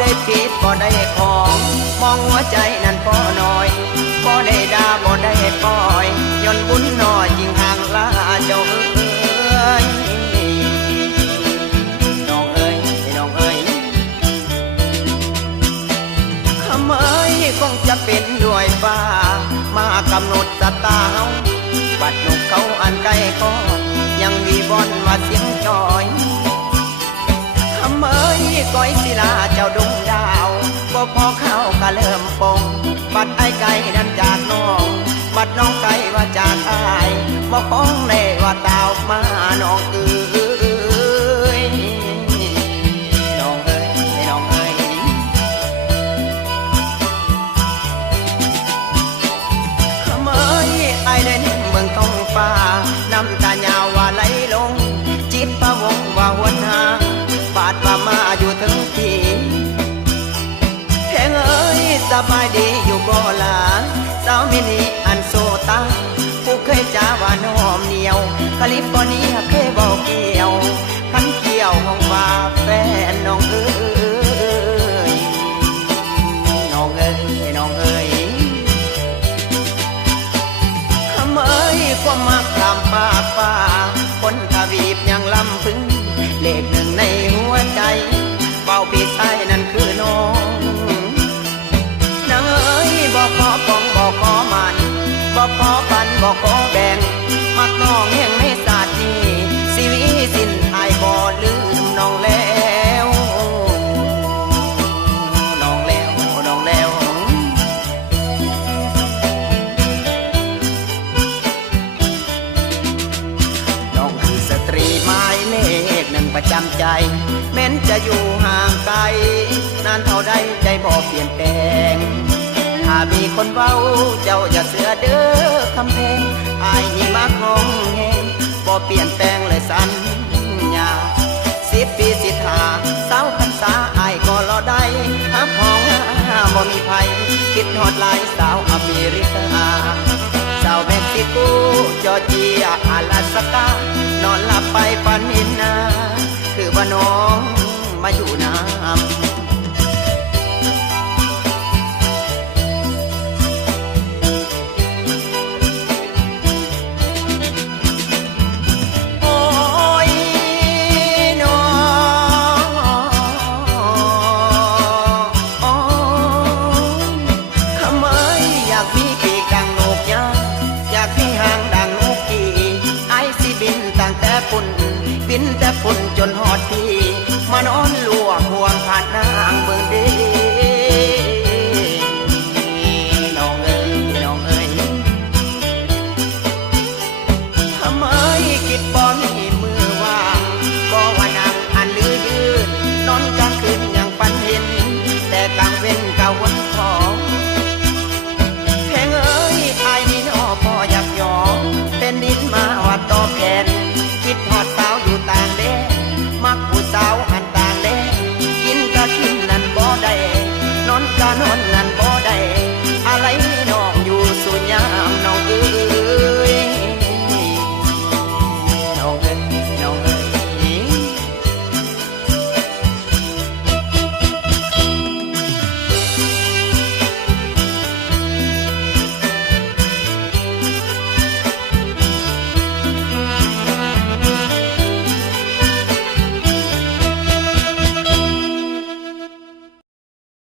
ได้ผิดบ่ได้ของมองหัวใจนั้นพอหน่อยบ่ได้ด่าบ่ได้ปล่อยย้อนบุญน้อยยิ่งห่างลาเจ้าเอ้ยน้องเอ้ยน้องเอ้ยคำเอ้ยคงจะเป็นด้วยฟ้ามากำหนดชะตาเฮาบัดนกเขาอันไกลก้อนยังมีบอนว่าเสียงจอยคำเอ้ยก้อยศิลาเจ้าดวงดาวบ่พอเข้าก็เริ่มปงบัดไอ้ไก่นั้นจากน้องบัดน้องไก่ว่าจากอ้ายบ่ฟ้องแน่ว่าตาวมาน้องเอ้ยน้องเอ้ยน้องเอ้ยคำเอ้ยไอ้ได้นิ่งเมืองท้องฟ้าน้ำตาหยาวว่าไหลลงจิตพะวงว่าหวนหาบาดว่ามาอยู่ถึงที่แพงเอ้ยสบายดีอยู่บ่ล่ะสาวมินิอันโซตาผู้เคยจ้าว่าน้อมเหนียวแคลิฟอร์เนียเคยบอกเกี่ยวขันเกี่ยวห้องว่าแฟนน้องเอ้ยน้องเอ้ยน้องเอ้ยคำเอ้ยความมักตามป่าฟ้าคนทวีปยังลำพึงเลขหนึ่งในหัวใจเป้าปีใต้นั่นคือน้องนางเอ้ยบอกขอปองบอกขอมันบอกขอปันบอกขอแบ่งมักน้องแห่งในศาสตร์นี้ชีวิตสิ้นอายบ่ลืมน้องแล้วน้องแล้วน้องแล้วน้องคือสตรีหมายเลขหนึ่งประจำใจแม้นจะอยู่ห่างไกลนานเท่าใดใจบ่เปลี่ยนแปลงถ้ามีคนเว้าเจ้าอย่าเสือเด้อคำเพลงอายยิ่งมักงงแงงบ่เปลี่ยนแปลงเลยสัญญา10 ปีสิทาสาวพรรษาอายก็รอได้หาของบ่มีภัยคิดฮอดหลายสาวอเมริกาสาวเม็กซิโกจอร์เจีย阿拉斯กานอนหลับไปฝันเห็นหน้าคือว่าน้องมาอยู่น้ำโอ้ยน้องคำเอ้ยอยากมีปีกดังนกยางอยากมีหางดังนกกีไอสิบินตั้งแต่ปุ่นบินแต่ปุ่นจนหอดที่มานอนลวงห่วงผ่านนางเบิ่งดีน้องเอ้ยน้องเอ้ยทำไมคิดบ่มีมือว่างบ่ว่านั่งอันลือยืนนอนกลางคืนยังฝันเห็นแต่กลางเว้นกะวนขอแพงเอ้ยอายนี่น้อพออยากยอมเป็นดินมาว่าตอบแทนคิดฮอดสาวอยู่ต่างแดนมักผู้สาวอันต่างแดนกินก็กินนั่นบ่ได้นอนก็นอน